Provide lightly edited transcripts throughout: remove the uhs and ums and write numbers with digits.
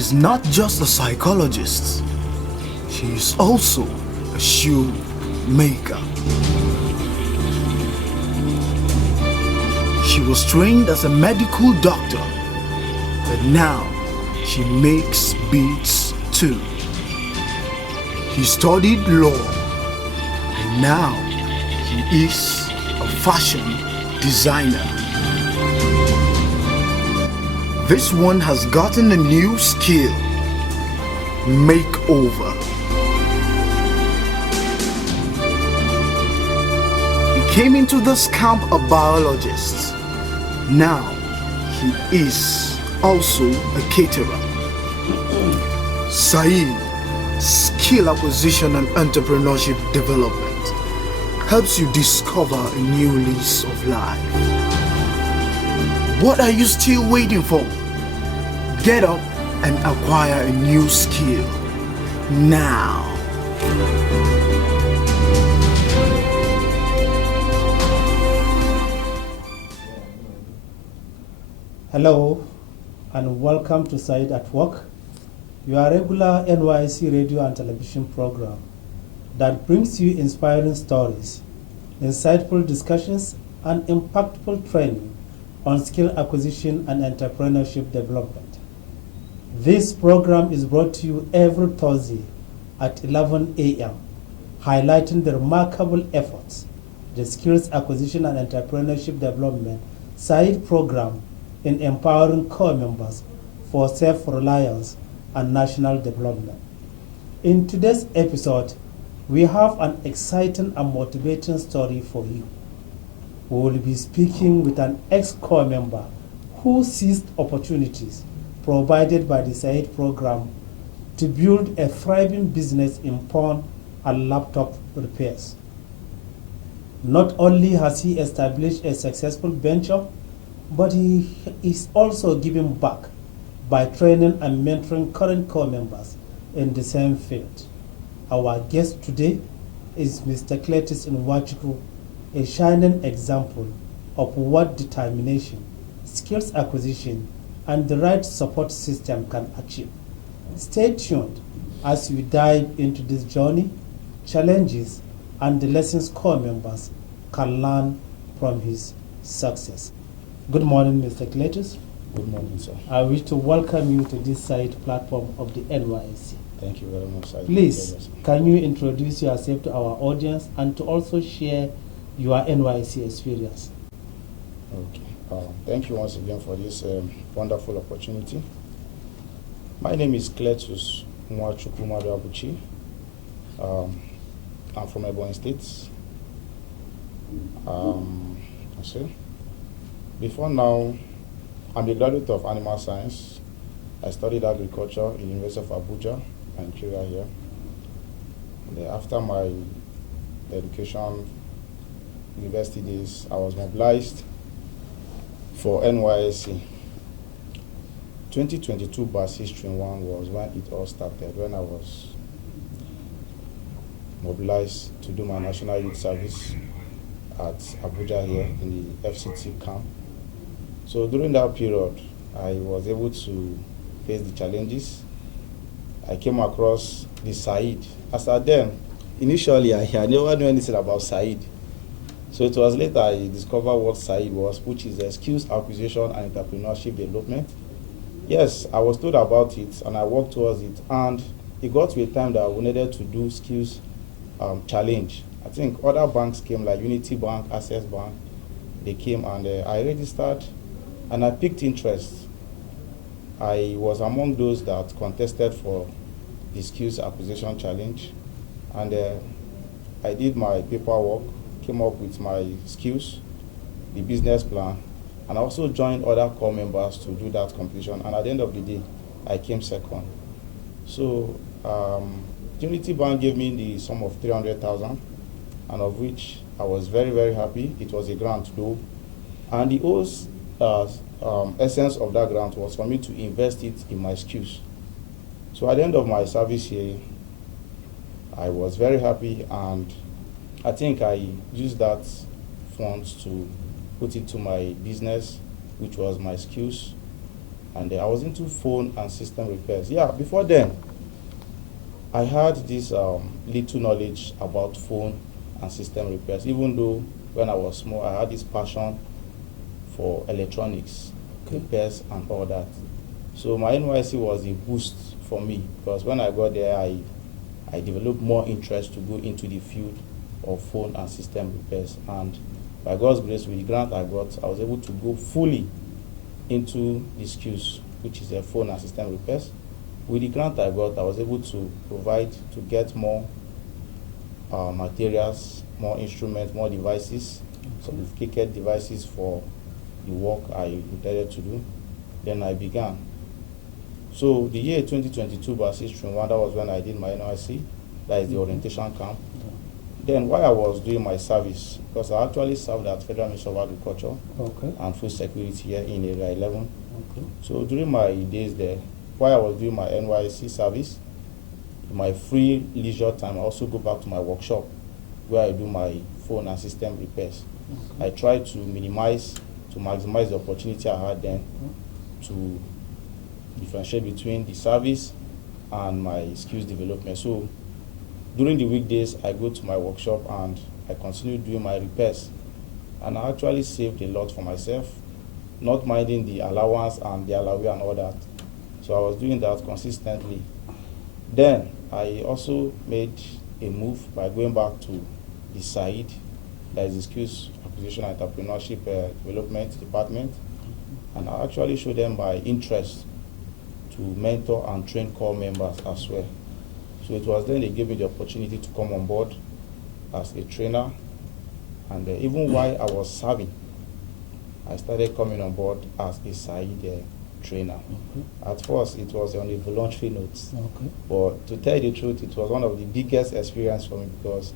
is not just a psychologist, she is also a shoemaker. She was trained as a medical doctor, but now she makes beads too. He studied law, and now he is a fashion designer. This one has gotten a new skill: makeover. He came into this camp a biologist. Now he is also a caterer. SAED, Skill Acquisition and Entrepreneurship Development, helps you discover a new lease of life. What are you still waiting for? Get up and acquire a new skill now. Hello and welcome to SAED at Work, your regular NYSC radio and television program that brings you inspiring stories, insightful discussions, and impactful training on skill acquisition and entrepreneurship development. This program is brought to you every Thursday at 11 a.m., highlighting the remarkable efforts the Skills Acquisition and Entrepreneurship Development SAED program in empowering core members for self-reliance and national development. In today's episode, we have an exciting and motivating story for you. We will be speaking with an ex-core member who seized opportunities provided by the SAED program to build a thriving business in pawn and laptop repairs. Not only has he established a successful venture, but he is also giving back by training and mentoring current core members in the same field. Our guest today is Mr. Cletus Nwachukwu, a shining example of what determination, skills acquisition, and the right support system can achieve. Stay tuned as we dive into this journey, challenges, and the lessons core members can learn from his success. Good morning, Mr. Cletus. Good morning, sir. I wish to welcome you to this SAED platform of the NYSC. Thank you very much, sir. Please, can you introduce yourself to our audience and to also share your NYSC experience? Okay. Thank you once again for this wonderful opportunity. My name is Cletus Nwachukwu. I'm from Ebonyi State. Before now, I'm a graduate of animal science. I studied agriculture in the University of Abuja, Nigeria here. And after my education, university days, I was mobilized for NYSC. 2022 Bass History 1 was when it all started, when I was mobilized to do my National Youth Service at Abuja here in the FCT camp. So during that period, I was able to face the challenges. I came across the SAED. As at then, initially I never knew anything about SAED. So it was later I discovered what SAED was, which is a skills acquisition and entrepreneurship development. Yes, I was told about it and I worked towards it, and it got to a time that we needed to do skills challenge. I think other banks came, like Unity Bank, Access Bank. They came and I registered and I picked interest. I was among those that contested for the skills acquisition challenge, and I did my paperwork, came up with my skills, the business plan, and I also joined other core members to do that competition, and at the end of the day, I came second. So Unity Bank gave me the sum of 300,000, and of which I was very, very happy. It was a grant though, and the whole essence of that grant was for me to invest it in my skills. So at the end of my service here, I was very happy, and I think I used that funds to put into my business, which was my skills. And I was into phone and system repairs. Yeah, before then, I had this little knowledge about phone and system repairs, even though when I was small, I had this passion for electronics, repairs and all that. So my NYSC was a boost for me, because when I got there, I developed more interest to go into the field of phone and system repairs. And by God's grace, with the grant I got, I was able to go fully into the skills, which is a phone and system repairs. With the grant I got, I was able to provide, to get more materials, more instruments, more devices, sophisticated devices for the work I intended to do. Then I began. So the year 2022, Basis Stream 1, that was when I did my NYSC, that is the orientation camp. Then while I was doing my service, because I actually served at Federal Ministry of Agriculture and Food Security here in Area 11. So during my days there, while I was doing my NYSC service, in my free leisure time, I also go back to my workshop where I do my phone and system repairs. I try to maximize the opportunity I had then to differentiate between the service and my skills development. So during the weekdays, I go to my workshop and I continue doing my repairs. And I actually saved a lot for myself, not minding the allowance and the allowance and all that. So I was doing that consistently. Then I also made a move by going back to the SAED, that is the Skills Acquisition and Entrepreneurship Development Department. And I actually showed them my interest to mentor and train core members as well. So it was then they gave me the opportunity to come on board as a trainer. And even while I was serving, I started coming on board as a SAED trainer. At first, it was on a voluntary note. But to tell you the truth, it was one of the biggest experiences for me, because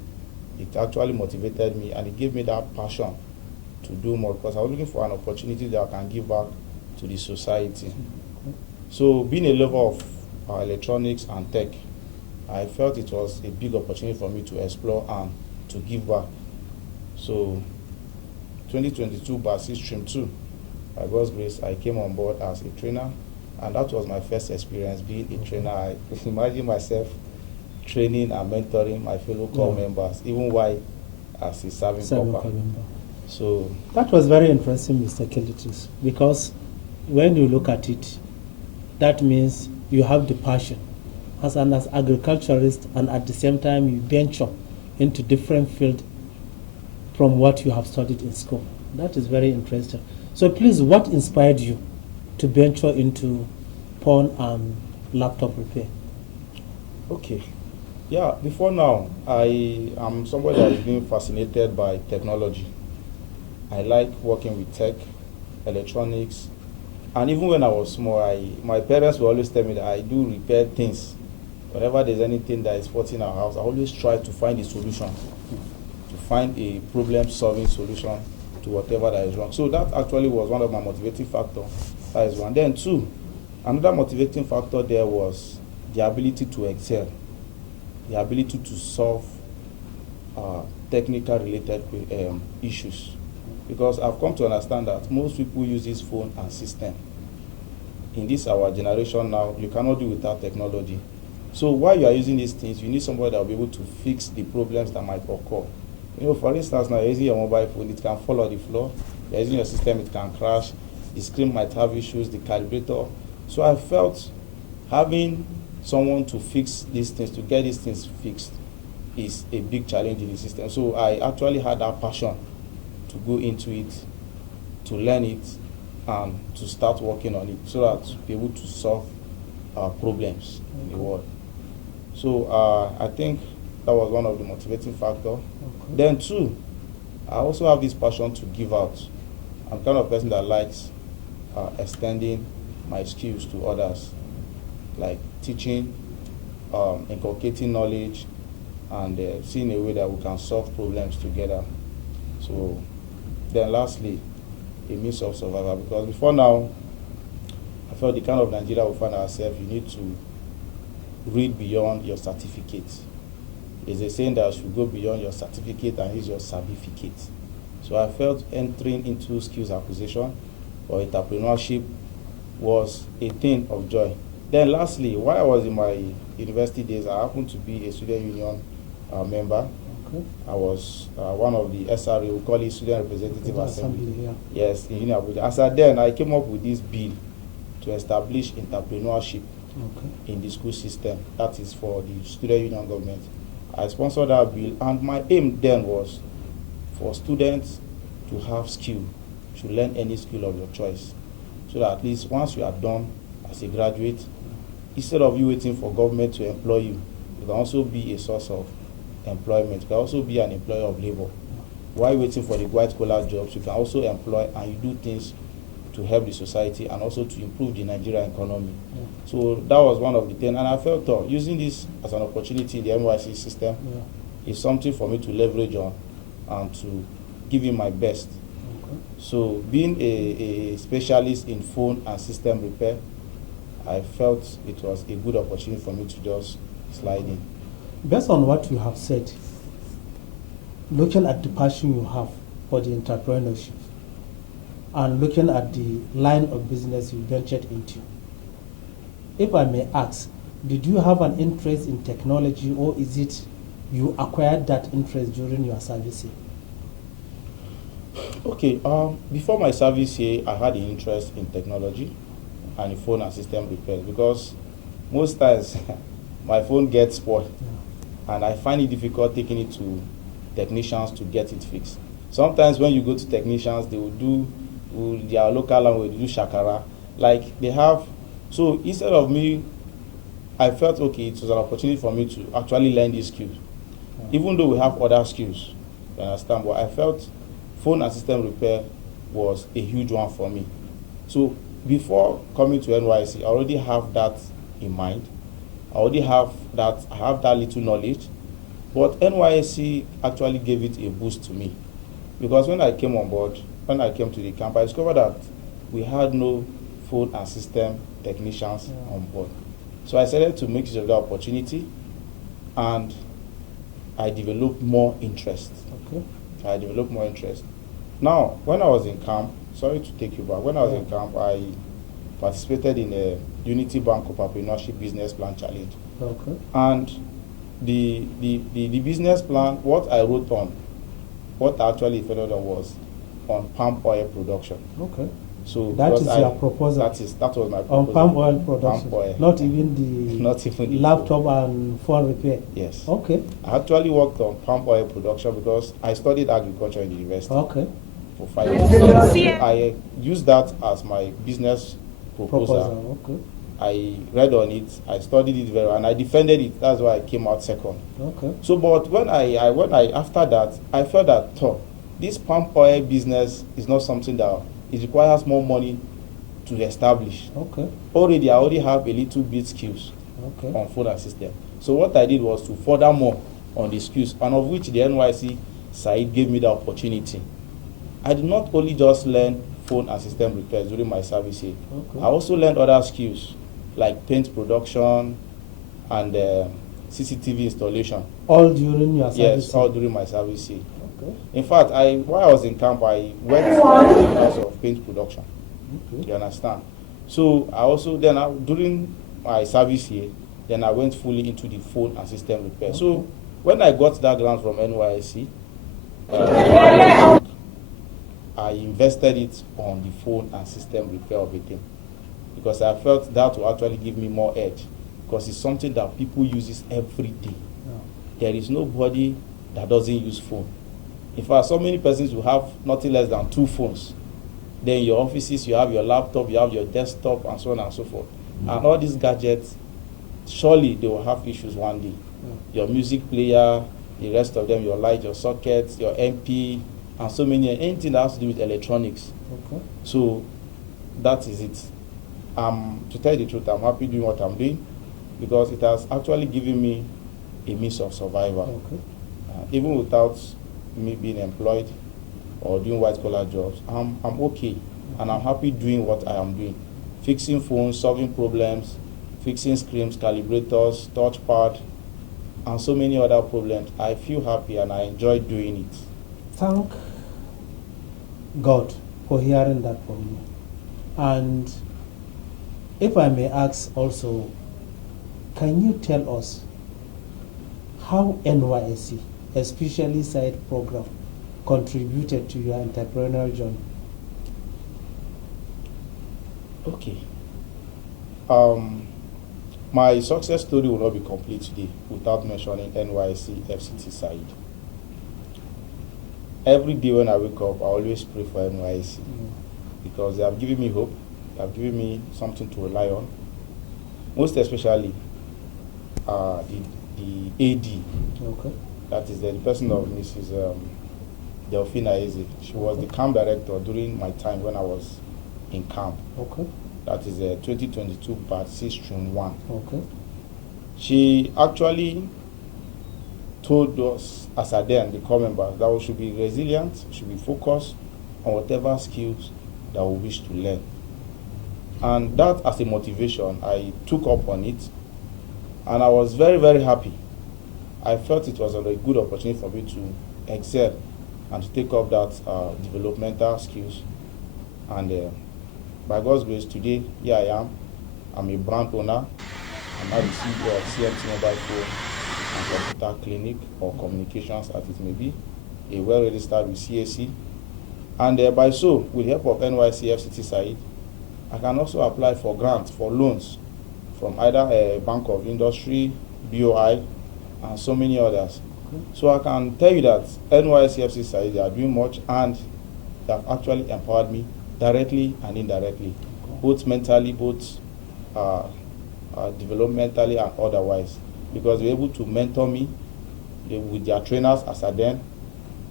it actually motivated me and it gave me that passion to do more, because I was looking for an opportunity that I can give back to the society. So being a lover of electronics and tech, I felt it was a big opportunity for me to explore and to give back. So 2022 Basis Stream 2, by God's grace, I came on board as a trainer, and that was my first experience being a trainer. I imagine myself training and mentoring my fellow core members, even while as a serving corps. So that was very interesting, Mr. Cletus, because when you look at it, that means you have the passion as an agriculturist, and at the same time you venture into different fields from what you have studied in school. That is very interesting. So please, what inspired you to venture into phone and laptop repair? Okay. Yeah, before now, I am somebody that is being fascinated by technology. I like working with tech, electronics, and even when I was small, my parents will always tell me that I do repair things. Whenever there's anything that is faulty in our house, I always try to find a solution, to find a problem-solving solution to whatever that is wrong. So that actually was one of my motivating factors. That is one. Then two, another motivating factor there was the ability to excel, the ability to solve technical related issues. Because I've come to understand that most people use this phone and system. In this our generation now, you cannot do without technology. So while you are using these things, you need somebody that will be able to fix the problems that might occur. You know, for instance, now you're using your mobile phone, it can fall on the floor. You're using your system, it can crash. The screen might have issues, the calibrator. So I felt having someone to fix these things, to get these things fixed, is a big challenge in the system. So I actually had that passion to go into it, to learn it, and to start working on it so that to be able to solve problems in the world. So I think that was one of the motivating factors. Then two, I also have this passion to give out. I'm the kind of person that likes extending my skills to others, like teaching, inculcating knowledge, and seeing a way that we can solve problems together. So then lastly, a means of survival, because before now, I felt the kind of Nigeria we find ourselves, you need to read beyond your certificate. There's a saying that you should go beyond your certificate and use your certificate. So I felt entering into skills acquisition or entrepreneurship was a thing of joy. Then lastly, while I was in my university days, I happened to be a student union member. Okay. I was one of the SRA, we call it Student Representative Assembly. Yeah. Yes, in Abuja. As at then, I came up with this bill to establish entrepreneurship in the school system. That is for the student union government. I sponsored that bill, and my aim then was for students to have skill, to learn any skill of your choice, so that at least once you are done as a graduate, instead of you waiting for government to employ you, you can also be a source of employment. You can also be an employer of labor. While waiting for the white collar jobs, you can also employ and you do things to help the society and also to improve the Nigerian economy. So that was one of the things, and I felt using this as an opportunity in the NYSC system is something for me to leverage on and to give in my best. So being a specialist in phone and system repair, I felt it was a good opportunity for me to just slide in. Based on what you have said, looking at the passion you have for the entrepreneurship and looking at the line of business you ventured into, if I may ask, did you have an interest in technology, or is it you acquired that interest during your service here? Okay, before my service here, I had an interest in technology and in phone and system repair, because most times my phone gets spoiled and I find it difficult taking it to technicians to get it fixed. Sometimes when you go to technicians, they will do their local language, they do shakara, like they have. So instead of me, I felt okay, it was an opportunity for me to actually learn these skills. Even though we have other skills, you understand, but I felt phone and system repair was a huge one for me. So before coming to NYSC, I already have that in mind. I already have that, I have that little knowledge. But NYSC actually gave it a boost to me. Because when I came on board, when I came to the camp, I discovered that we had no phone and system technicians on board. So I decided to make use of the opportunity, and I developed more interest. I developed more interest. Now, when I was in camp, sorry to take you back, when I was in camp, I participated in a Unity Bank Entrepreneurship Business Plan Challenge. And the business plan, what I wrote on, what I actually figured out was on palm oil production. So that is your proposal. That was my proposal. On palm oil production. Palm oil. Not even the not even the laptop and phone repair. Yes. Okay. I actually worked on palm oil production because I studied agriculture in the university. Okay. For 5 years. I used that as my business proposal. Okay. I read on it, I studied it very well, and I defended it. That's why I came out second. Okay. So, but when I after that, I felt that this palm oil business is not something that it requires more money to establish. Okay. I already have a little bit skills on phone and system. So what I did was to further more on the skills, and of which the NYSC SAED gave me the opportunity. I did not only just learn phone and system repairs during my service here. I also learned other skills like paint production and CCTV installation. All during your service? Yes, all during my service here. In fact, while I was in camp, I went to the class of paint production. You understand? So I also during my service here, then I went fully into the phone and system repair. So when I got that grant from NYSC, I invested it on the phone and system repair of it, because I felt that will actually give me more edge, because it's something that people uses every day. There is nobody that doesn't use phone. In fact, so many persons will have nothing less than 2 phones. Then in your offices, you have your laptop, you have your desktop, and so on and so forth. And all these gadgets, surely they will have issues one day. Your music player, the rest of them, your light, your sockets, your MP, and so many, anything that has to do with electronics. So that is it. To tell you the truth, I'm happy doing what I'm doing, because it has actually given me a means of survival. Even without me being employed or doing white collar jobs, I'm okay, and I'm happy doing what I am doing. Fixing phones, solving problems, fixing screens, calibrators, touchpad, and so many other problems. I feel happy and I enjoy doing it. Thank God for hearing that from you. And If I may ask also, can you tell us how NYSC, especially SAED program, contributed to your entrepreneurial journey? Okay. My success story will not be complete today without mentioning NYSC FCT SAED. Every day when I wake up, I always pray for NYSC because they have given me hope, they have given me something to rely on. Most especially the AD, Okay. that is the person of Mrs. Delphina Eze. She was the camp director during my time when I was in camp. Okay. That is 2022 batch 6 stream 1. Okay. She actually told us as a then the core members that we should be resilient, should be focused on whatever skills that we wish to learn. And that as a motivation, I took up on it, and I was very, very happy. I felt it was a good opportunity for me to excel and to take up that developmental skills. And by God's grace, today, here I am. I'm a brand owner. I'm now the CEO of CMT Mobile Phone and Computer Clinic or Communications, as it may be, a well-registered with CAC. And by so, with the help of NYSC FCT SAED, I can also apply for grants, for loans from either a Bank of Industry, BOI, and so many others. Okay. So I can tell you that NYSC FCT SAED, they are doing much, and they have actually empowered me directly and indirectly, both mentally, both developmentally and otherwise, because they were able to mentor me with their trainers as I then,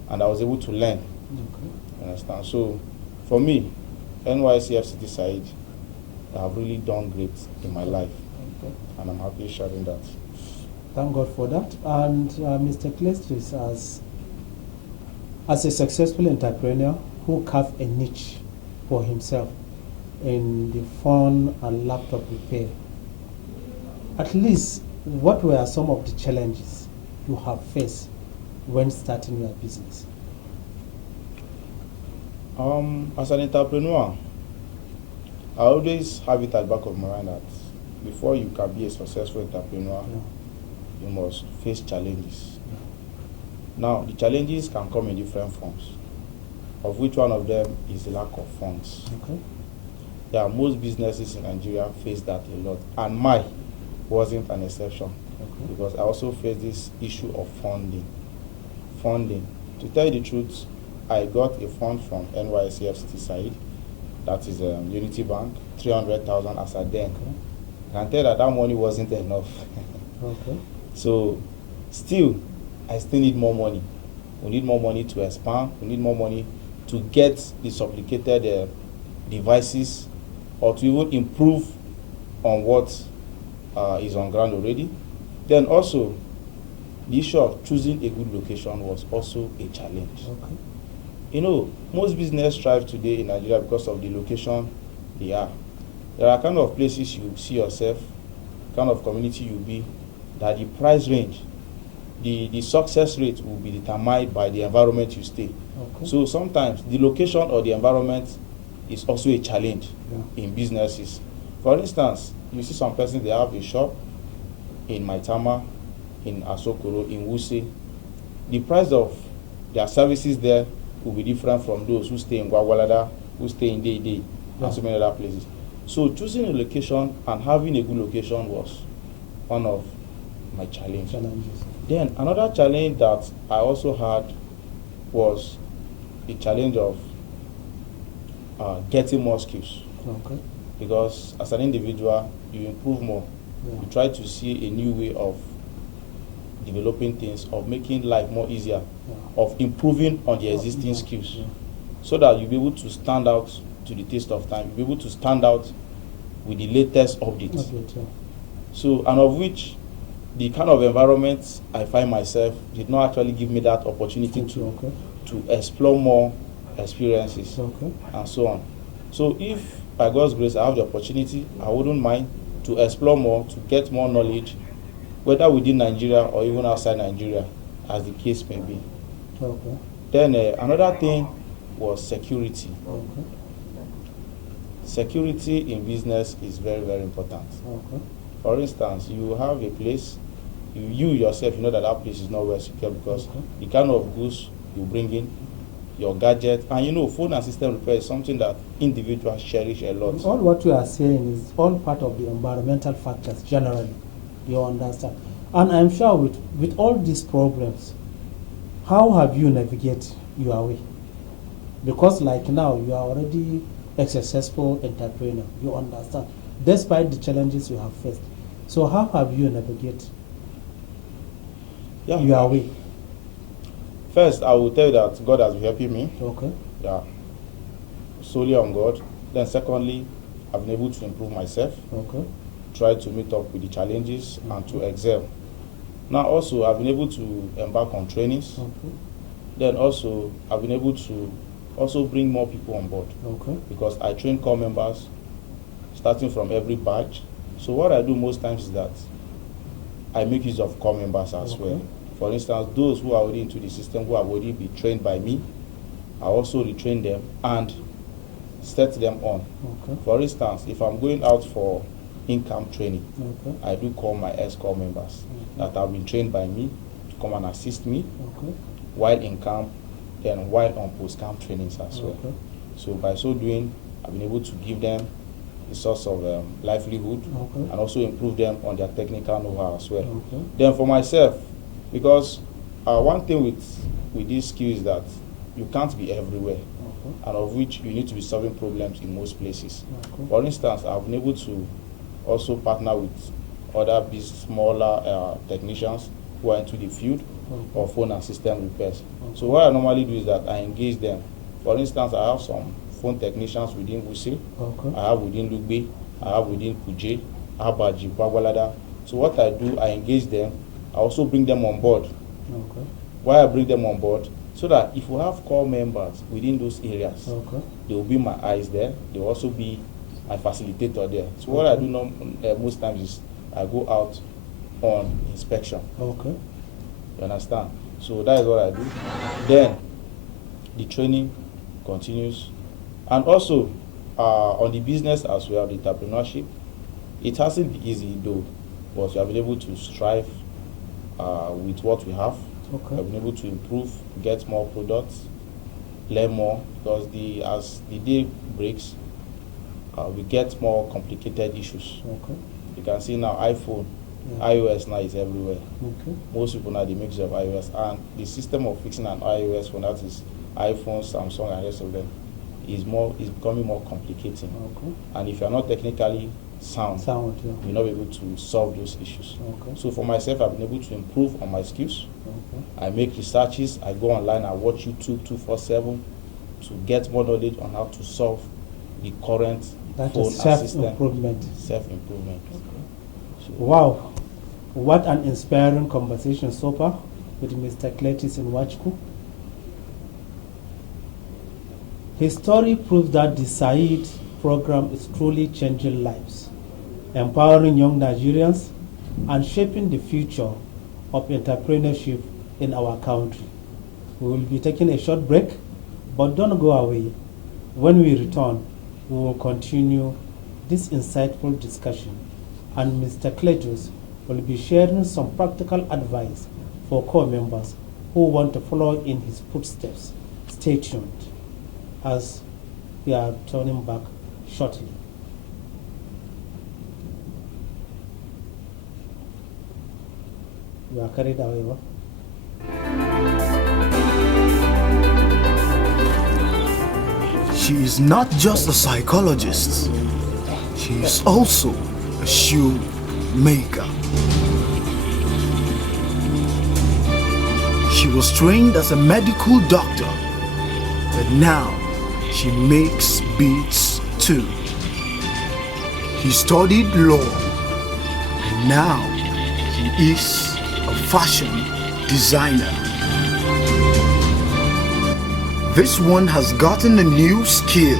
and I was able to learn. Okay. You understand? So for me, NYSC FCT SAED have really done great in my life, Okay. and I'm happy sharing that. Thank God for that. And Mr. Cletus, as a successful entrepreneur who carved a niche for himself in the phone and laptop repair, at least what were some of the challenges you have faced when starting your business? As an entrepreneur, I always have it at the back of my mind that before you can be a successful entrepreneur, you must face challenges. Now, the challenges can come in different forms, of which one of them is the lack of funds. Okay. Yeah, most businesses in Nigeria face that a lot, and mine wasn't an exception, Okay. because I also faced this issue of funding. To tell you the truth, I got a fund from NYSC FCT SAED, that is Unity Bank, 300,000 as a then. Okay. I can tell that money wasn't enough. Okay. So, still, I still need more money. We need more money to expand. We need more money to get the supplicated devices, or to even improve on what is on ground already. Then also, the issue of choosing a good location was also a challenge. Okay. You know, most business thrive today in Nigeria because of the location they are. There are kind of places you see yourself, kind of community you'll be, that the price range, the success rate will be determined by the environment you stay. Okay. So sometimes the location or the environment is also a challenge in businesses. For instance, you see some persons, they have a shop in Maitama, in Asokoro, in Wuse. The price of their services there will be different from those who stay in Gwagwalada, who stay in Dede, and so many other places. So choosing a location and having a good location was one of my challenges. Then another challenge that I also had was the challenge of getting more skills. Okay. Because as an individual, you improve more. Yeah. You try to see a new way of developing things, of making life more easier, of improving on the existing skills, so that you'll be able to stand out to the taste of time. You'll be able to stand out with the latest updates. So, and of which the kind of environment I find myself did not actually give me that opportunity to explore more experiences and so on. So if by God's grace I have the opportunity, I wouldn't mind to explore more, to get more knowledge, whether within Nigeria or even outside Nigeria, as the case may be. Then another thing was security. security in business is very, very important. Okay. For instance, you have a place, you yourself, you know that place is not well secure because the kind of goods you bring in, your gadget, and phone and system repair is something that individuals cherish a lot. All what you are saying is all part of the environmental factors generally, you understand. And I'm sure with all these problems, how have you navigated your way? Because like now, you are already a successful entrepreneur, you understand, despite the challenges you have faced. So how have you navigated your way? First, I will tell you that God has been helping me. Okay. Yeah. Solely on God. Then secondly, I've been able to improve myself. Okay. Try to meet up with the challenges and to excel. Now also, I've been able to embark on trainings. Okay. Then also, I've been able to also bring more people on board. Okay. Because I train core members starting from every batch. So what I do most times is that I make use of core members as well. For instance, those who are already into the system, who have already been trained by me, I also retrain them and set them on. Okay. For instance, if I'm going out for in-camp training, Okay. I do call my ex-core members that have been trained by me to come and assist me while in camp, then while on post-camp trainings as well. So by so doing, I've been able to give them a source of livelihood and also improve them on their technical know-how as well. Then for myself, because one thing with this skill is that you can't be everywhere, and of which you need to be solving problems in most places. For instance, I've been able to also partner with other smaller technicians who are into the field of phone and system repairs. So what I normally do is that I engage them. For instance, I have some phone technicians within Wuse, I have within Lugbe, I have within Kuje, I have Baji, Bagwalada. So what I do, I engage them. I also bring them on board. Why I bring them on board? So that if we have core members within those areas, they will be my eyes there. They will also be my facilitator there. So what I do most times is I go out on inspection. You understand? So that is what I do. Then the training continues. And also on the business as well, the entrepreneurship, it hasn't been easy though, but we have been able to strive with what we have. We have been able to improve, get more products, learn more, because as the day breaks, we get more complicated issues. You can see now iPhone, iOS now is everywhere. Most people now they make use of iOS, and the system of fixing an iOS phone, that is iPhone, Samsung, and the rest of them, is becoming more complicating. And if you are not technically sound, you're not able to solve those issues. So for myself, I've been able to improve on my skills. I make researches, I go online, I watch YouTube 247 to get more knowledge on how to solve the current phone and system. Self-improvement. Wow, what an inspiring conversation so far with Mr. Cletus Nwachukwu. His story proves that the SAED program is truly changing lives, empowering young Nigerians, and shaping the future of entrepreneurship in our country. We will be taking a short break, but don't go away. When we return, we will continue this insightful discussion, and Mr. Cletus will be sharing some practical advice for core members who want to follow in his footsteps. Stay tuned as we are turning back shortly. You are carried away, what? She is not just a psychologist, she is also a shoemaker. She was trained as a medical doctor, but now she makes beats too. He studied law, and now he is a fashion designer. This one has gotten a new skill: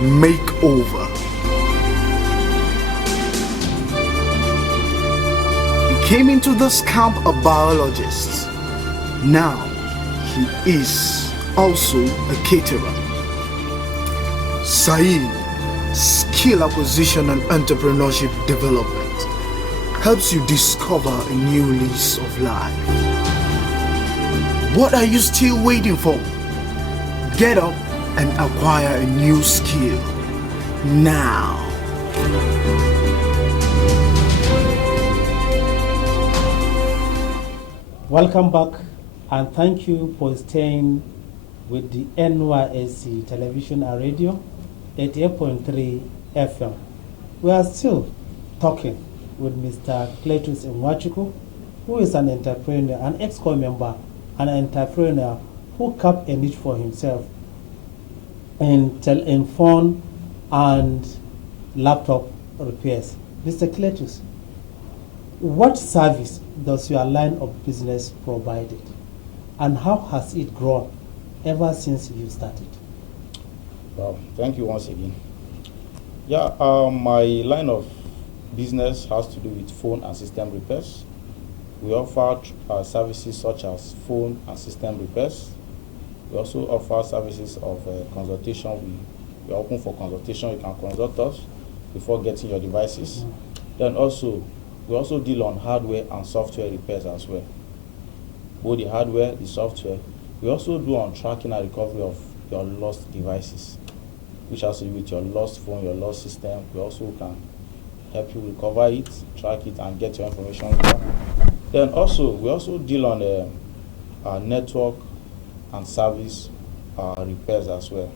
makeover. He came into this camp a biologist. Now he is also a caterer. SAED skill acquisition and entrepreneurship development helps you discover a new lease of life. What are you still waiting for? Get up and acquire a new skill now. Welcome back, and thank you for staying with the NYSC television and radio 88.3 FM. We are still talking with Mr. Cletus Nwachukwu, who is an entrepreneur, an ex-core member, an entrepreneur who carved a niche for himself in phone and laptop repairs. Mr. Cletus, what service does your line of business provide, and how has it grown ever since you started? Well, thank you once again. Yeah, my line of business has to do with phone and system repairs. We offer services such as phone and system repairs. We also offer services of consultation. We are open for consultation. You can consult us before getting your devices. Then also, we also deal on hardware and software repairs as well. Both the hardware, the software. We also do on tracking and recovery of your lost devices, which has to do with your lost phone, your lost system. We also can help you recover it, track it, and get your information back. Then also, we also deal on network and service repairs as well.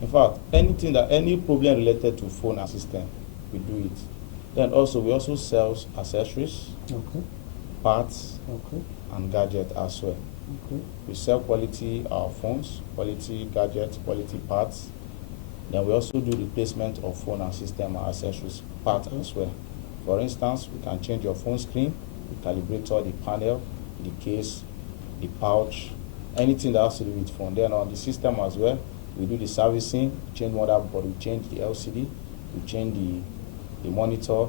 In fact, any problem related to phone and system, we do it. Then also, we also sell accessories, parts, and gadgets as well. We sell quality phones, quality gadgets, quality parts. Then we also do replacement of phone and system and accessories parts as well. For instance, we can change your phone screen, the calibrator, the panel, the case, the pouch, anything that has to do with phone. Then on the system as well, we do the servicing, change motherboard, we change the LCD, we change the monitor.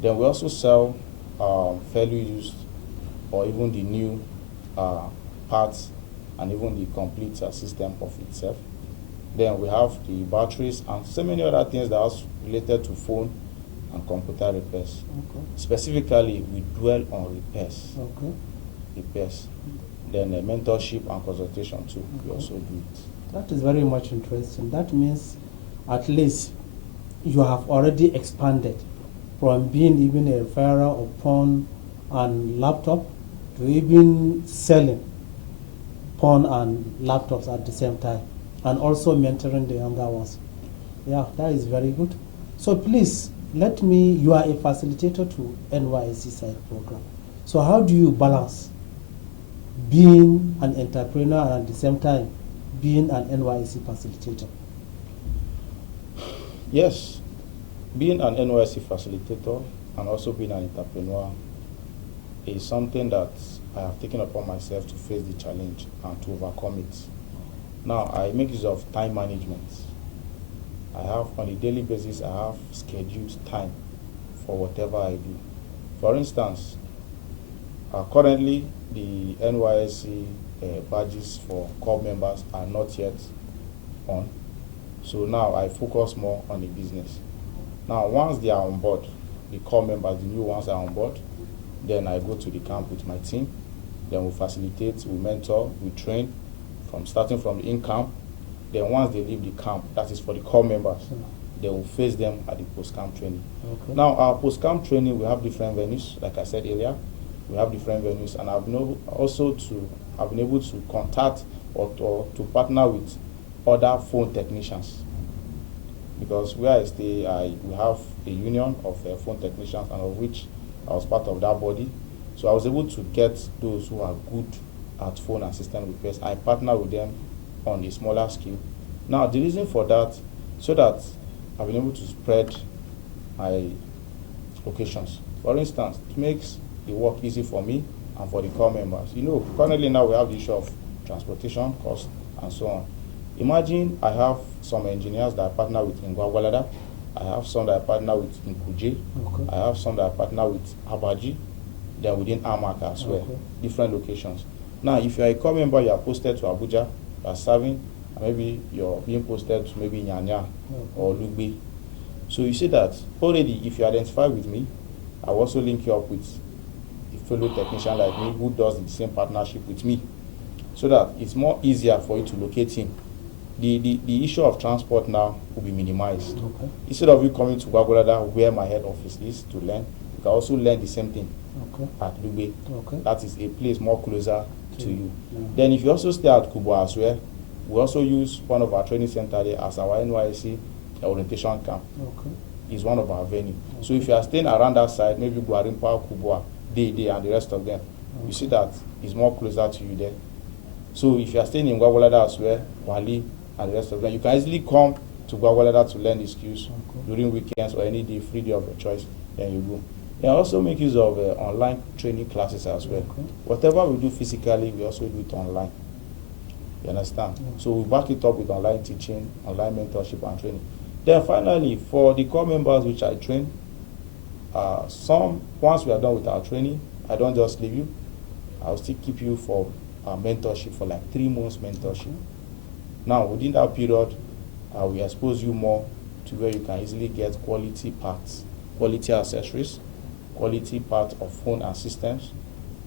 Then we also sell fairly used or even the new parts and even the complete system of itself. Then we have the batteries and so many other things that are related to phone and computer repairs. Specifically, we dwell on repairs. Repairs. Then mentorship and consultation too. We also do it. That is very much interesting. That means at least you have already expanded from being even a referrer of phone and laptop to even selling phone and laptops at the same time, and also mentoring the younger ones. Yeah, that is very good. So please, you are a facilitator to NYSC SAED program. So how do you balance being an entrepreneur and at the same time being an NYSC facilitator? Yes, being an NYSC facilitator and also being an entrepreneur is something that I have taken upon myself to face the challenge and to overcome it. Now, I make use of time management. I have, on a daily basis, I have scheduled time for whatever I do. For instance, currently, the NYSC badges for core members are not yet on. So now I focus more on the business. Now, once they are on board, the core members, the new ones are on board, then I go to the camp with my team. Then we facilitate, we mentor, we train, starting from the in-camp. Then once they leave the camp, that is for the core members, they will face them at the post-camp training. Now, our post-camp training, we have different venues, like I said earlier. We have different venues, and I've been able to contact or to partner with other phone technicians, because where I stay, we have a union of phone technicians, and of which I was part of that body. So I was able to get those who are good at phone and system repairs. I partner with them on a smaller scale. Now, the reason for that, so that I've been able to spread my locations. For instance, it makes the work easy for me and for the core members. You know, currently now we have the issue of transportation cost and so on. Imagine I have some engineers that I partner with in Gwagwalada. I have some that I partner with in Kuje. I have some that I partner with Abaji. Then within Amak as well, different locations. Now, if you are a core member, you are posted to Abuja, you are serving maybe you're being posted to maybe Nyanya or Lugbe. So you see that already, if you identify with me, I will also link you up with a fellow technician like me who does the same partnership with me, so that it's more easier for you to locate him. The issue of transport now will be minimized. Okay. Instead of you coming to Gwagwalada, where my head office is, to learn, you can also learn the same thing at Lugbe. Okay. That is a place more closer to you. Yeah. Then if you also stay at Kubwa as well, we also use one of our training center there as our NYSC orientation camp. Okay. Is one of our venue. So if you are staying around that side, maybe Guarimpa, Kubwa, Day, and the rest of them, you see that it's more closer to you there. So if you are staying in Gwagwalada as well, Wali, and the rest of them, you can easily come to Gwagwalada to learn the skills during weekends or any day, free day of your choice, then you go. And also make use of online training classes as well. Whatever we do physically, we also do it online. You understand? So we back it up with online teaching, online mentorship and training. Then finally, for the core members which I train, once we are done with our training, I don't just leave you. I'll still keep you for mentorship for like 3 months mentorship. Now, within that period, we expose you more to where you can easily get quality parts, quality accessories, quality parts of phone and systems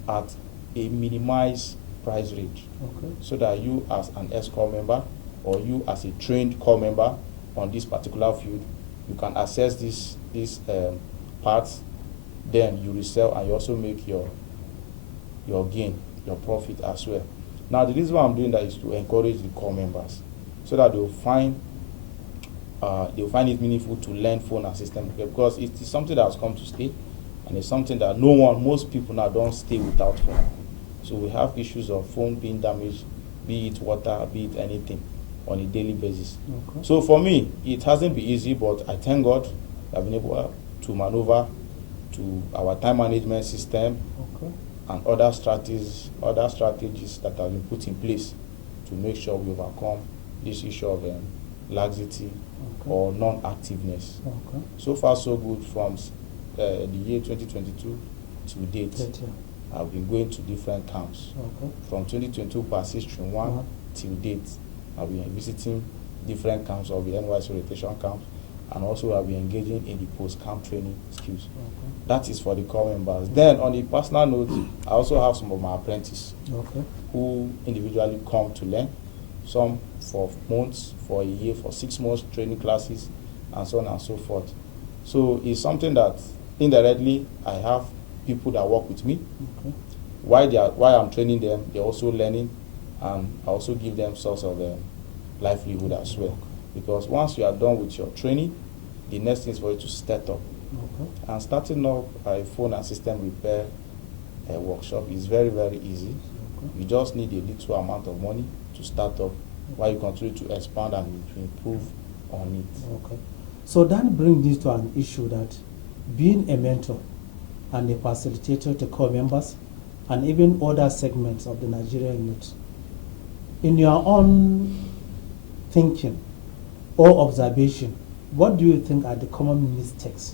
at a minimized price range. So that you as an S-Core member or you as a trained core member on this particular field, you can access these parts, then you resell and you also make your gain, your profit as well. Now the reason why I'm doing that is to encourage the core members so that they'll find it meaningful to learn phone and system repair, because it is something that has come to stay, and it's something that most people now don't stay without phone. So we have issues of phone being damaged, be it water, be it anything, on a daily basis. So for me, it hasn't been easy, but I thank God I've been able to maneuver to our time management system and other strategies that have been put in place to make sure we overcome this issue of laxity or non-activeness. So far so good from the year 2022 to date. I've been going to different camps. From 2022 Passage Stream 1 till date, I've been visiting different camps of the NYSC orientation camps, and also I'll be engaging in the post-camp training skills. That is for the core members. Then on the personal note, I also have some of my apprentices who individually come to learn, some for months, for a year, for 6 months training classes, and so on and so forth. So it's something that indirectly I have people that work with me. While I'm training them, they're also learning, and I also give them source of livelihood as well. Because once you are done with your training, the next thing is for you to start up. And starting up a phone and system repair workshop is very, very easy. You just need a little amount of money to start up while you continue to expand and to improve on it. So that brings this to an issue that being a mentor and a facilitator to core members and even other segments of the Nigerian youth, in your own thinking or observation, what do you think are the common mistakes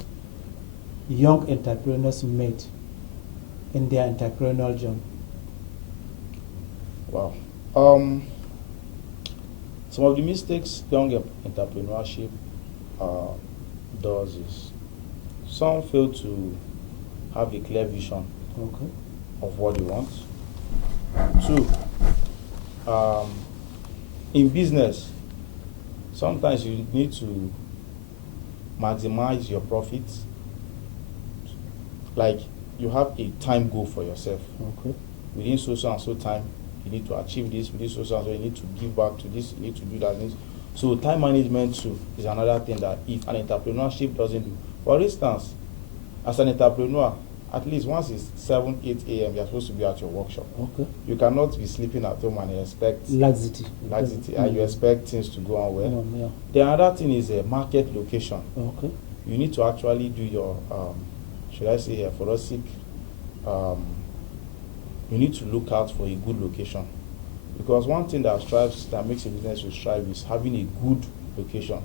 young entrepreneurs made in their entrepreneurial journey? Wow. Some of the mistakes young entrepreneurship does is some fail to have a clear vision of what they want. 2, in business, sometimes you need to maximize your profits. Like you have a time goal for yourself. Within so and so time, you need to achieve this. Within so and so, you need to give back to this. You need to do that. So time management too is another thing that if an entrepreneurship doesn't do. For instance, as an entrepreneur, at least once it's 7, 8 a.m., you're supposed to be at your workshop. You cannot be sleeping at home and expect laxity, and you expect things to go on well. The other thing is a market location. You need to actually do your, should I say, forensic. You need to look out for a good location, because one thing that makes a business to strive is having a good location.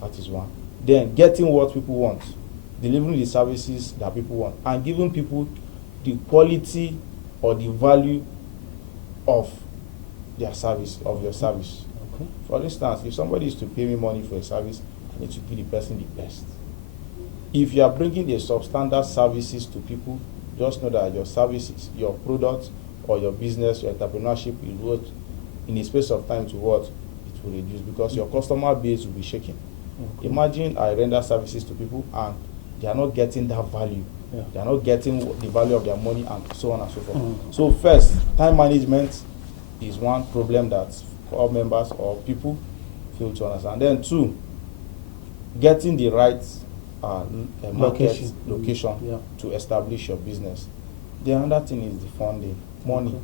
That is one. Then getting what people want, delivering the services that people want, and giving people the quality or the value of their service, of your service. Okay. For instance, if somebody is to pay me money for a service, I need to give the person the best. If you are bringing a substandard services to people, just know that your services, your product, or your business, your entrepreneurship is what, in a space of time to what, it will reduce because your customer base will be shaking. Okay. Imagine I render services to people and they are not getting that value. Yeah. They are not getting the value of their money and so on and so forth. So first, time management is one problem that all members or people fail to understand. Then two, getting the right market location yeah. to establish your business. The other thing is the funding, money. Okay.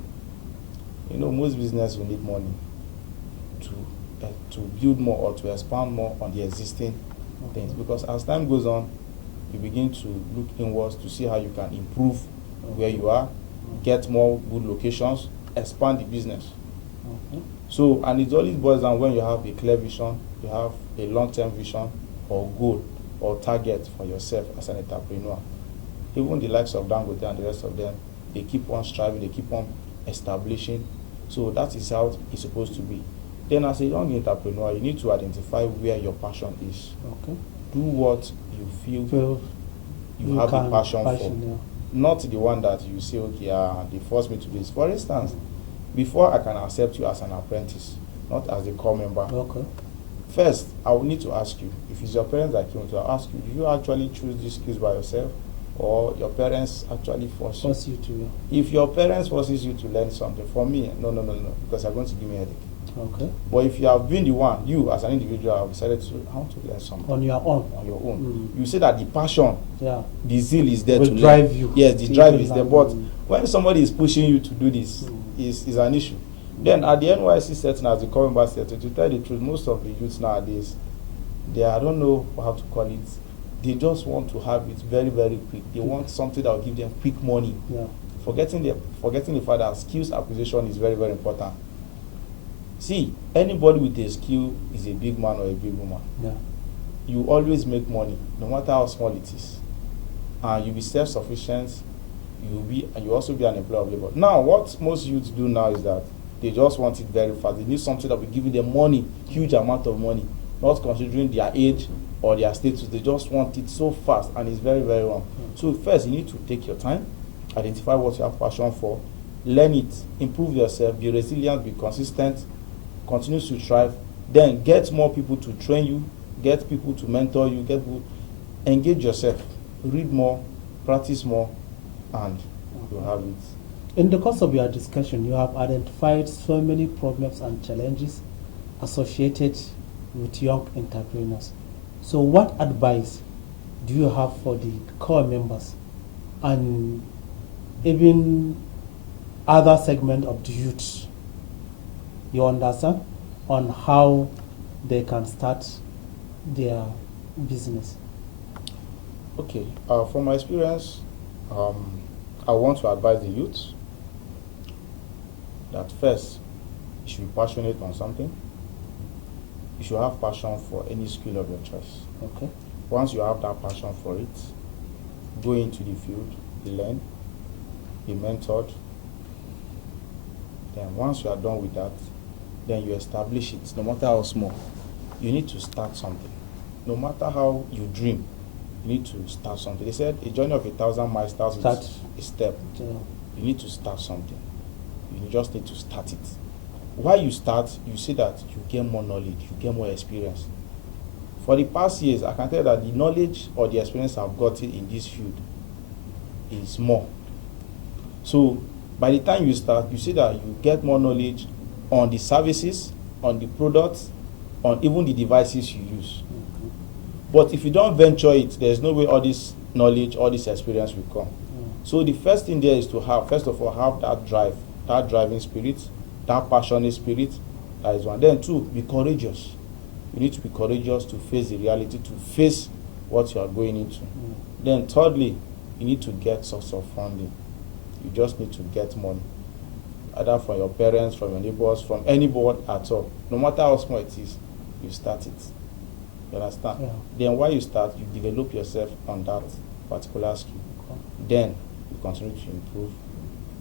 You know, most business will need money to build more or to expand more on the existing things, because as time goes on, you begin to look inwards to see how you can improve where you are, get more good locations, expand the business. So, and it always boils down when you have a clear vision, you have a long-term vision or goal or target for yourself as an entrepreneur. Even the likes of Dangote and the rest of them, they keep on striving, they keep on establishing. So that is how it's supposed to be. Then as a young entrepreneur, you need to identify where your passion is. Okay. Do what you feel you have a passion for. Yeah. Not the one that you say, okay, they force me to do this. For instance, before I can accept you as an apprentice, not as a core member, okay. First, I will need to ask you, if it's your parents that came to ask you, do you actually choose these skills by yourself, or your parents actually force you to? Yeah. If your parents forces you to learn something, for me, no, because they're going to give me a headache. Okay. But if you have been the one, you as an individual have decided to how to learn something on your own. On your own. You say that the passion, yeah, the zeal is there to drive you. Yes, the drive is there. But when somebody is pushing you to do this, is an issue. Then at the NYSC setting, as the core member setting, to tell the truth, most of the youths nowadays, I don't know how to call it, they just want to have it very, very quick. They want something that will give them quick money. Yeah. Forgetting the fact that skills acquisition is very, very important. See, anybody with a skill is a big man or a big woman. Yeah. You always make money, no matter how small it is. And you'll be self-sufficient, you also be an employer of labor. Now, what most youths do now is that they just want it very fast. They need something that will give them money, huge amount of money, not considering their age or their status. They just want it so fast, and it's very, very wrong. So first, you need to take your time, identify what you have passion for, learn it, improve yourself, be resilient, be consistent, continue to strive, then get more people to train you, get people to mentor you, engage yourself, read more, practice more, and you'll have it. In the course of your discussion, you have identified so many problems and challenges associated with young entrepreneurs. So what advice do you have for the core members and even other segment of the youth, you understand, on how they can start their business? Okay, from my experience, I want to advise the youth that first, you should be passionate on something. You should have passion for any skill of your choice. Okay. Once you have that passion for it, go into the field, learn, be mentored. Then once you are done with that, then you establish it, no matter how small. You need to start something. No matter how you dream, you need to start something. They said a journey of 1,000 miles starts with a step. Yeah. You need to start something. You just need to start it. While you start, you see that you get more knowledge, you get more experience. For the past years, I can tell you that the knowledge or the experience I've gotten in this field is more. So by the time you start, you see that you get more knowledge on the services, on the products, on even the devices you use. Mm-hmm. But if you don't venture it, there's no way all this knowledge, all this experience will come. So the first thing there is to have, first of all, have that drive, that driving spirit, that passionate spirit. That is one. Then two, be courageous. You need to be courageous to face the reality, to face what you are going into. Then thirdly, you need to get source of funding. You just need to get money, either from your parents, from your neighbors, from anybody at all. No matter how small it is, you start it. You understand? Yeah. Then while you start, you develop yourself on that particular skill. Okay. Then you continue to improve,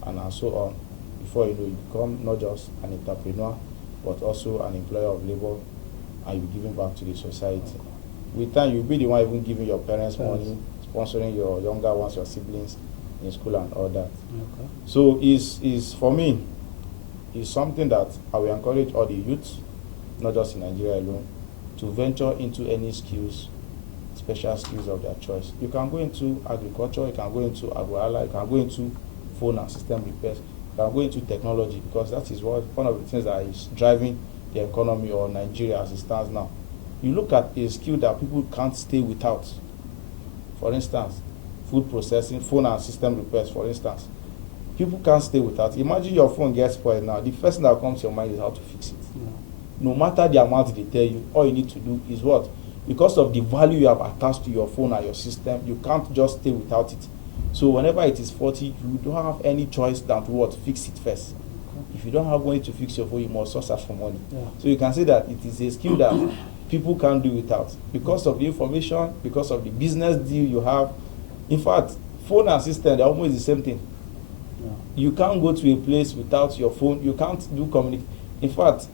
and so on. Before you know, you become not just an entrepreneur, but but also an employer of labor, and you'll be giving back to the society. With time, you'll be the one even giving your parents money, sponsoring your younger ones, your siblings in school and all that. Okay. So is for me, is something that I will encourage all the youth, not just in Nigeria alone, to venture into any skills, special skills of their choice. You can go into agriculture, you can go into agro-ala, you can go into phone and system repairs, you can go into technology, because that is one of the things that is driving the economy of Nigeria as it stands now. You look at a skill that people can't stay without. For instance, food processing, phone and system repairs, for instance. People can't stay without. Imagine your phone gets spoiled now. The first thing that comes to your mind is how to fix it. Yeah. No matter the amount they tell you, all you need to do is what? Because of the value you have attached to your phone and your system, you can't just stay without it. So whenever it is faulty, you don't have any choice than to what? Fix it first. If you don't have money to fix your phone, you must search for money. Yeah. So you can say that it is a skill that people can't do without, because of the information, because of the business deal you have. In fact, phone and system, they're almost the same thing. Yeah. You can't go to a place without your phone. You can't do communication. In fact,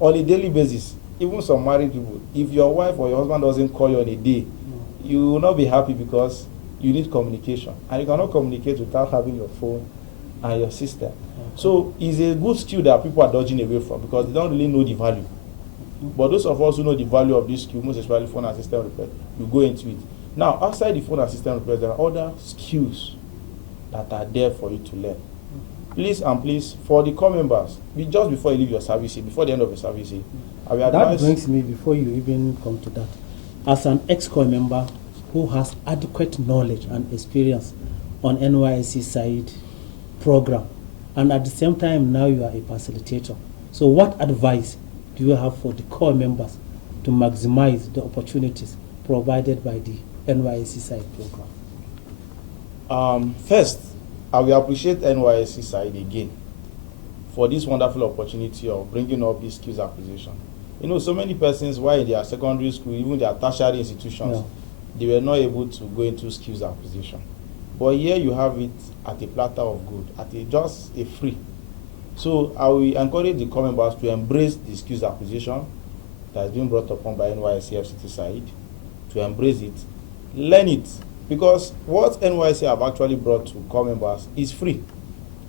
on a daily basis, even some married people, if your wife or your husband doesn't call you on a day, you will not be happy, because you need communication. And you cannot communicate without having your phone and your system. Okay. So it's a good skill that people are dodging away from, because they don't really know the value. But those of us who know the value of this skill, most especially phone and system repair, you go into it. Now, outside the phone and system repair, there are other skills that are there for you to learn. Please and please, for the core members, just before you leave your service here, before the end of your service here, I will advise. That brings me, before you even come to that, as an ex-core member who has adequate knowledge and experience on NYSC SAED program, and at the same time now you are a facilitator. So what advice do you have for the core members to maximize the opportunities provided by the NYSC SAED program? First, I will appreciate NYSC SAED again for this wonderful opportunity of bringing up this skills acquisition. You know, so many persons, while in their secondary school, even their tertiary institutions, they were not able to go into skills acquisition. But here you have it at a platter of gold, at just a free. So I will encourage the core members to embrace the skills acquisition that is being brought upon by NYSC FCT SAED, to embrace it, learn it, because what NYSC have actually brought to core members is free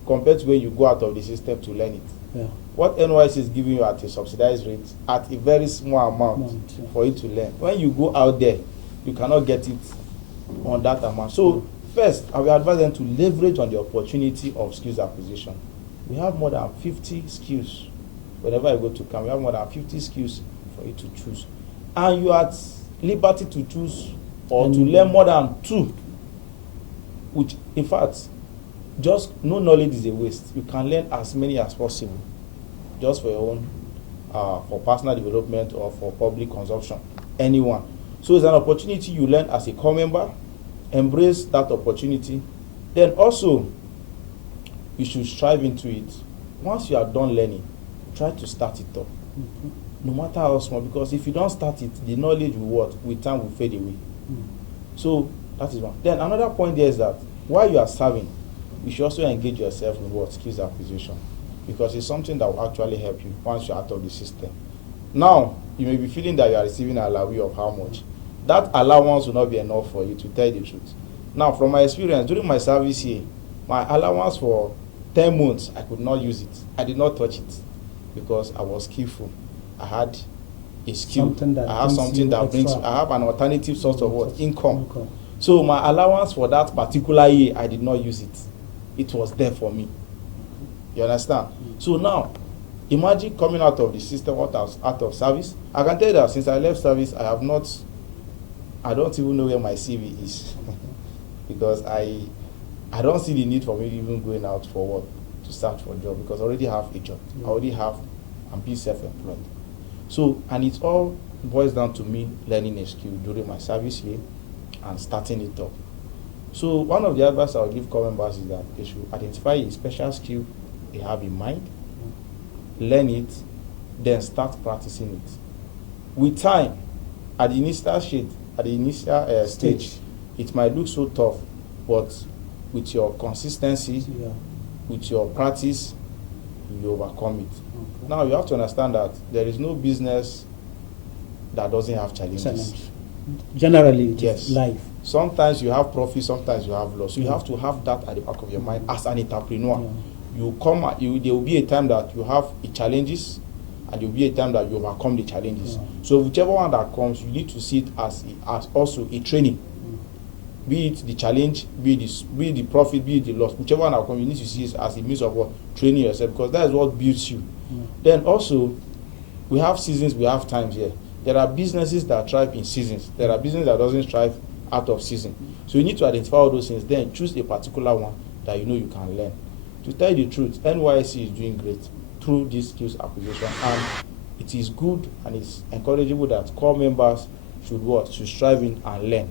compared to when you go out of the system to learn it. Yeah. What NYSC is giving you at a subsidized rate, at a very small amount for you to learn. When you go out there, you cannot get it on that amount. So first, I will advise them to leverage on the opportunity of skills acquisition. We have more than 50 skills. Whenever I go to camp, we have more than 50 skills for you to choose. And you are at liberty to choose or to learn more than 2. Which, in fact, just no knowledge is a waste. You can learn as many as possible, just for your own, for personal development or for public consumption, anyone. So it's an opportunity you learn as a core member. Embrace that opportunity. Then also, you should strive into it. Once you are done learning, try to start it up. No matter how small, because if you don't start it, the knowledge with time will fade away. So that is one. Then another point there is that while you are serving, you should also engage yourself in skills acquisition, because it's something that will actually help you once you're out of the system. Now, you may be feeling that you are receiving an allowance of how much. That allowance will not be enough for you, to tell the truth. Now, from my experience, during my service here, my allowance for 10 months, I could not use it. I did not touch it because I was skillful. I had a skill. I have something that brings, I have an alternative source of income. So my allowance for that particular year, I did not use it. It was there for me. You understand? So now, imagine coming out of the system, out of service. I can tell you that since I left service, I don't even know where my CV is. Because I don't see the need for me even going out for work to search for a job, because I already have a job. I already have, I'm being self-employed. So, and it all boils down to me learning a skill during my service here and starting it up. So one of the advice I will give core members is that they should identify a special skill they have in mind, learn it, then start practicing it. With time, at the initial stage, it might look so tough, but with your consistency, with your practice, you overcome it. Okay. Now you have to understand that there is no business that doesn't have challenges. Challenge. Generally, it Yes. is life. Sometimes you have profit, sometimes you have loss. So you Yeah. have to have that at the back of your mind as an entrepreneur. Yeah. There will be a time that you have challenges, and there will be a time that you overcome the challenges. Yeah. So whichever one that comes, you need to see it as also a training. Be it the challenge, be it the profit, be it the loss, whichever one that comes, you need to see it as a means of what? Training yourself, because that is what builds you. Then also, we have seasons, we have times here. There are businesses that thrive in seasons. There are businesses that doesn't thrive out of season. So you need to identify all those things, then choose a particular one that you know you can learn. To tell you the truth, NYSC is doing great through this skills acquisition, and it is good and it's encourageable that core members should strive in and learn.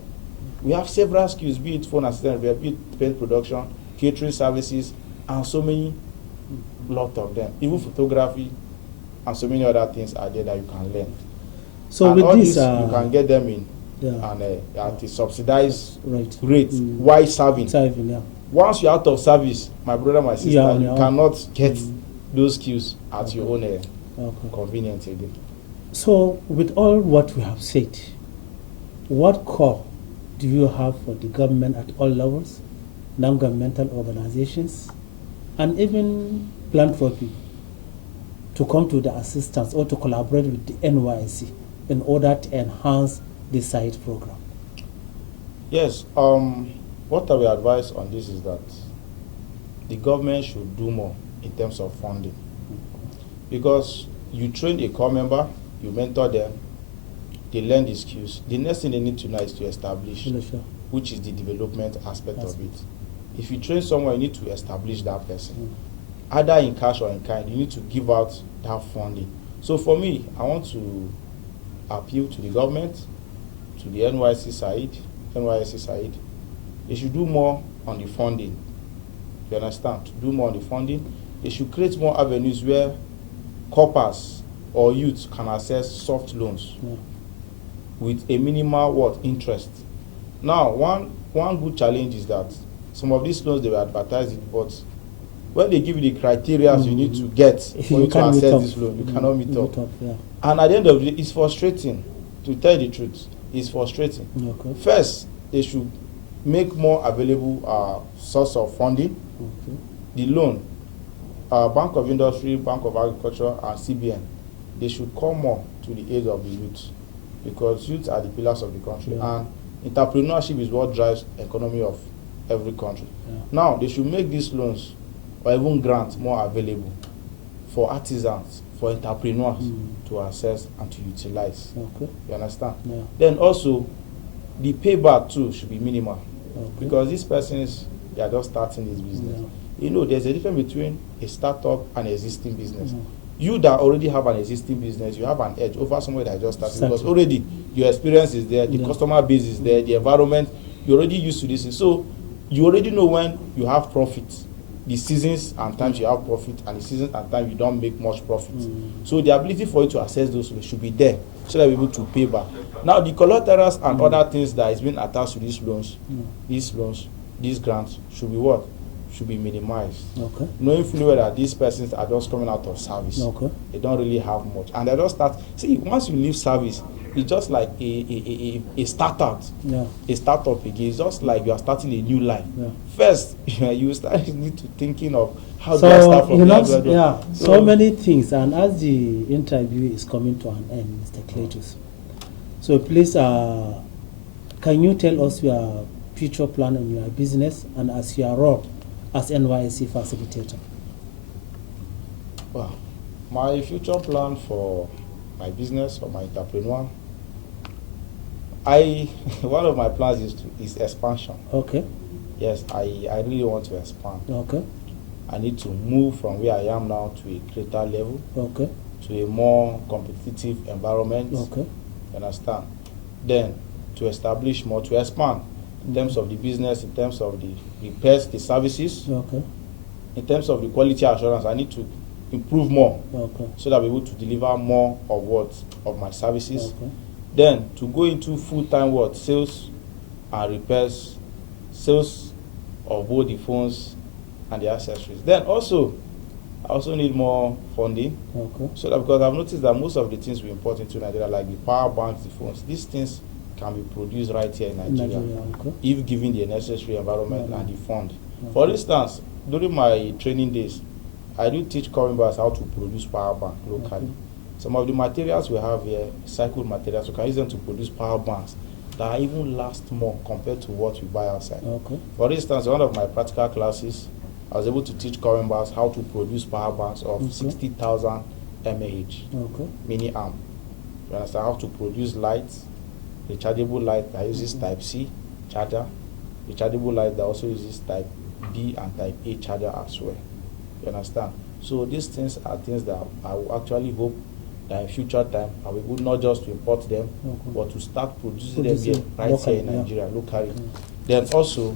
We have several skills, be it phone assistant, be it paint production, catering services, and so many, lot of them. Even photography and so many other things are there that you can learn. So and with all this, you can get them in yeah. and at a subsidized Right. rate while serving. Serving, yeah. Once you're out of service, my brother, my sister, Yeah, you yeah. cannot get those skills at your own Okay. convenience again. So with all what we have said, what core do you have for the government at all levels, non-governmental organizations, and even philanthropy to come to the assistance or to collaborate with the NYSC in order to enhance the SAED program? Yes, what I will advise on this is that the government should do more in terms of funding. Because you train a core member, you mentor them, they learn the skills. The next thing they need to know is to establish, which is the development aspect of it. If you train someone, you need to establish that person. Either in cash or in kind, you need to give out that funding. So for me, I want to appeal to the government, to the NYSC SAED. They should do more on the funding. You understand? To do more on the funding, they should create more avenues where corpers or youth can access soft loans with a minimal interest. Now, one good challenge is that some of these loans, they were advertising, but when they give you the criteria you need to get for you to access this loan, you cannot meet up. Yeah. And at the end of the day, it's frustrating. To tell the truth, it's frustrating. Okay. First, they should make more available source of funding. Okay. The loan, Bank of Industry, Bank of Agriculture, and CBN, they should come more to the aid of the youth, because youth are the pillars of the country, and entrepreneurship is what drives the economy of every country. Now, they should make these loans or even grants more available for artisans, for entrepreneurs to access and to utilize. Okay. You understand? Yeah. Then also, the payback too should be minimal, because these persons, they are just starting this business. You know, there's a difference between a startup and an existing business. You that already have an existing business, you have an edge over someone that just started, because already your experience is there, the customer base is there, the environment, you're already used to this. So you already know when you have profit, the seasons and times you have profit, and the seasons and times you don't make much profit. So the ability for you to access those should be there, so that you're able to pay back. Now the collaterals and other things that is being attached to these loans, these grants should be what? Should be minimized. Okay. Knowing fully well that these persons are just coming out of service. Okay. They don't really have much. And they just start, see, once you leave service, it's just like a startup. Yeah. A startup again. It's just like you are starting a new life. Yeah. First, you start need to thinking of how do I start from there. So many things. And as the interview is coming to an end, Mr. Cletus, so please, can you tell us your future plan in your business and as your role as NYSC facilitator? Well, my future plan for my business or my entrepreneur, one of my plans is expansion. Okay. Yes, I really want to expand. Okay. I need to move from where I am now to a greater level. Okay. To a more competitive environment. Okay. You understand? Then to establish more, to expand in terms of the business, in terms of the repairs, the services. Okay. In terms of the quality assurance, I need to improve more. Okay. So that I'm able to deliver more of my services. Okay. Then to go into full-time sales and repairs, sales of both the phones and the accessories. Then also I also need more funding. Okay. So that, because I've noticed that most of the things we import into Nigeria, like the power banks, the phones, these things can be produced right here in Nigeria, Okay. if given the necessary environment and the fund. Okay. For instance, during my training days, I do teach core members how to produce power bank locally. Okay. Some of the materials we have here, cycled materials, we can use them to produce power banks that even last more compared to what we buy outside. Okay. For instance, one of my practical classes, I was able to teach core members how to produce power banks of 60,000 mAh, Okay. mini amp. You understand how to produce lights, rechargeable light that uses Type C charger, rechargeable light that also uses Type B and Type A charger as well. You understand? So these things are things that I will actually hope that in future time I will able not just to import them, but to start producing them here right here in Nigeria, locally. Then also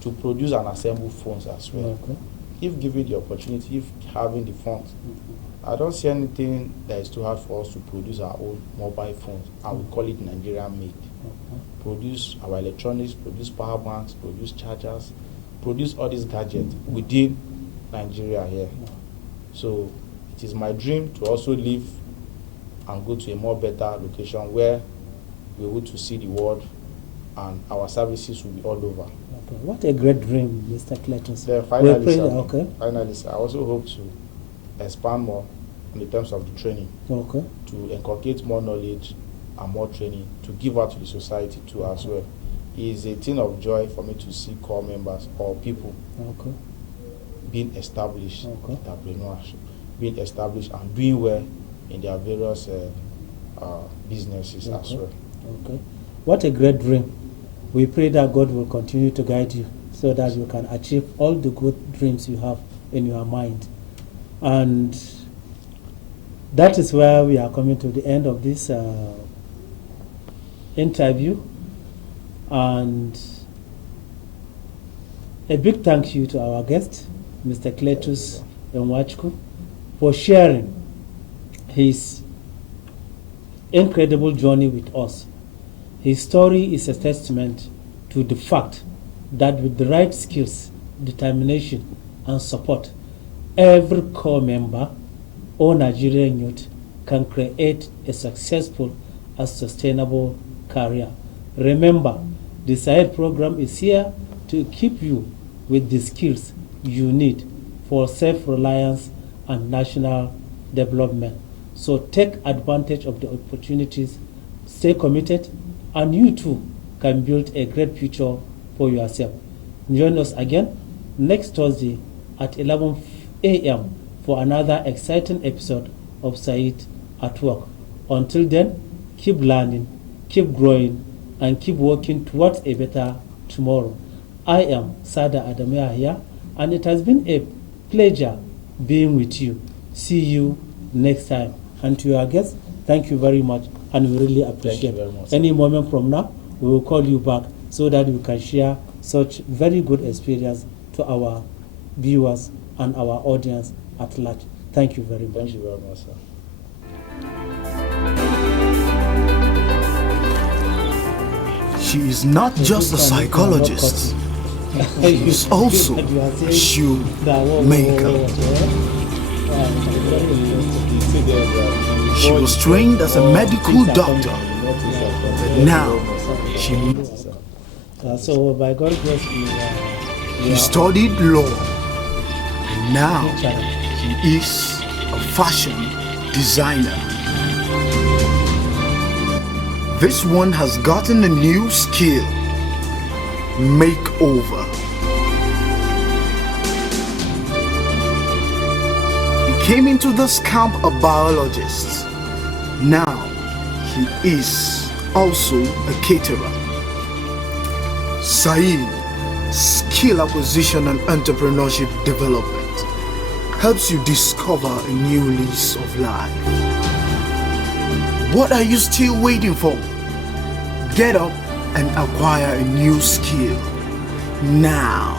to produce and assemble phones as well. Okay. If given the opportunity, if having the funds, I don't see anything that is too hard for us to produce our own mobile phones, and we call it Nigerian made. Produce our electronics, produce power banks, produce chargers, produce all these gadgets within Nigeria here. So it is my dream to also live and go to a more better location where we're able to see the world and our services will be all over. Okay. What a great dream, Mr. Cletus. Then finally, Okay. I also hope to expand more in terms of the training, Okay. to inculcate more knowledge and more training to give out to the society too as well. It is a thing of joy for me to see core members or people Okay. being established, Okay. entrepreneurship, being established and doing well in their various businesses as Okay. well. Okay. What a great dream. We pray that God will continue to guide you so that you can achieve all the good dreams you have in your mind. And that is where we are coming to the end of this interview. And a big thank you to our guest, Mr. Cletus Nwachukwu, for sharing his incredible journey with us. His story is a testament to the fact that with the right skills, determination, and support, every core member or Nigerian youth can create a successful and sustainable career. Remember, the SAED program is here to equip you with the skills you need for self-reliance and national development. So take advantage of the opportunities, stay committed, and you too can build a great future for yourself. Join us again next Thursday at 11 a.m. for another exciting episode of SAED at Work. Until then, keep learning, keep growing, and keep working towards a better tomorrow. I am Sada Adamea here, and it has been a pleasure being with you. See you next time. And to your guests, thank you very much, and we really appreciate it. Any moment from now, we will call you back so that we can share such very good experience to our viewers and our audience at large. Thank you very much. Thank you very much, sir. She is not just a psychologist, she is also a shoemaker. She was trained as a medical doctor, but now she so by God's grace, he studied law, and now he is a fashion designer. This one has gotten a new skill: makeover. He came into this camp a biologist. Now he is also a caterer. SAED, Skill Acquisition and Entrepreneurship Development, helps you discover a new lease of life. What are you still waiting for? Get up and acquire a new skill now.